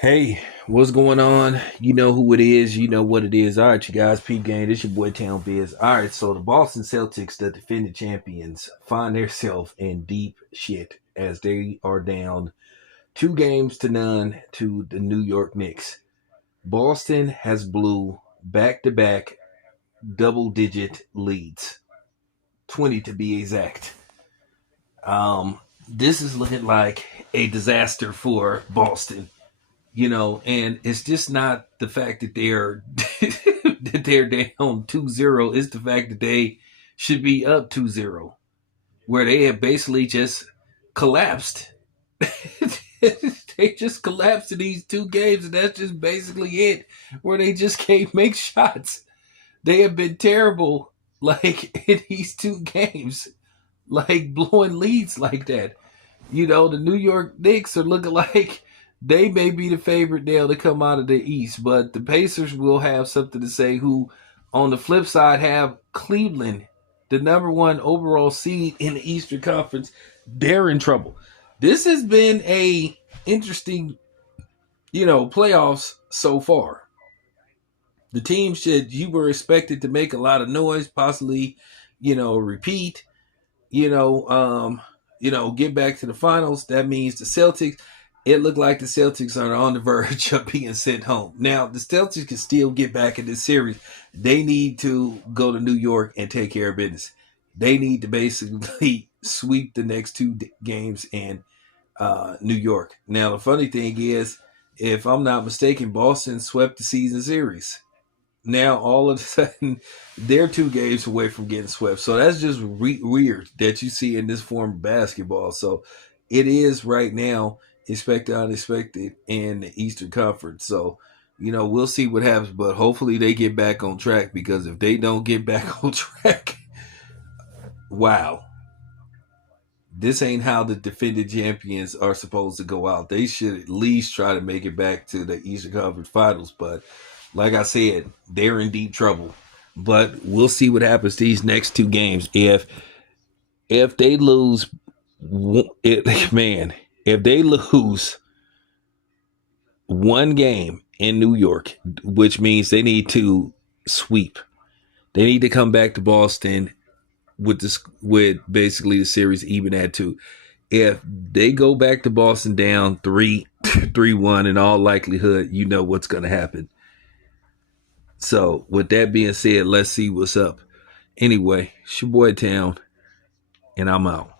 Hey, what's going on? You know who it is. You know what it is. All right, you guys, peep game. This your boy Town Biz. All right, so the Boston Celtics, the defending champions, find themselves in deep shit as they are down 2 games to none to the New York Knicks. Boston has blew back-to-back double-digit leads, 20 to be exact. This is looking like a disaster for Boston. And it's just not the fact that they're that they're down 2-0. It's the fact that they should be up 2-0, where they have basically just collapsed. They just collapsed in these 2 games, and that's just basically it, where they just can't make shots. They have been terrible, like in these 2 games, like blowing leads like that. The New York Knicks are looking like they may be the favorite now to come out of the East, but the Pacers will have something to say. Who, on the flip side, have Cleveland, the number one overall seed in the Eastern Conference. They're in trouble. This has been a interesting, playoffs so far. The team you were expected to make a lot of noise, possibly, repeat, get back to the finals. That means the Celtics. It looked like the Celtics are on the verge of being sent home. Now, the Celtics can still get back in this series. They need to go to New York and take care of business. They need to basically sweep the next 2 games in New York. Now, the funny thing is, if I'm not mistaken, Boston swept the season series. Now, all of a sudden, they're 2 games away from getting swept. So that's just weird that you see in this form of basketball. So it is right now expected unexpected in the Eastern Conference. So, we'll see what happens, but hopefully they get back on track, because if they don't get back on track, wow. This ain't how the defending champions are supposed to go out. They should at least try to make it back to the Eastern Conference Finals. But like I said, they're in deep trouble. But we'll see what happens these next 2 games. If they lose, if they lose 1 game in New York, which means they need to sweep. They need to come back to Boston with basically the series even at 2. If they go back to Boston down 3-1, in all likelihood, you know what's going to happen. So with that being said, let's see what's up. Anyway, it's your boy Town, and I'm out.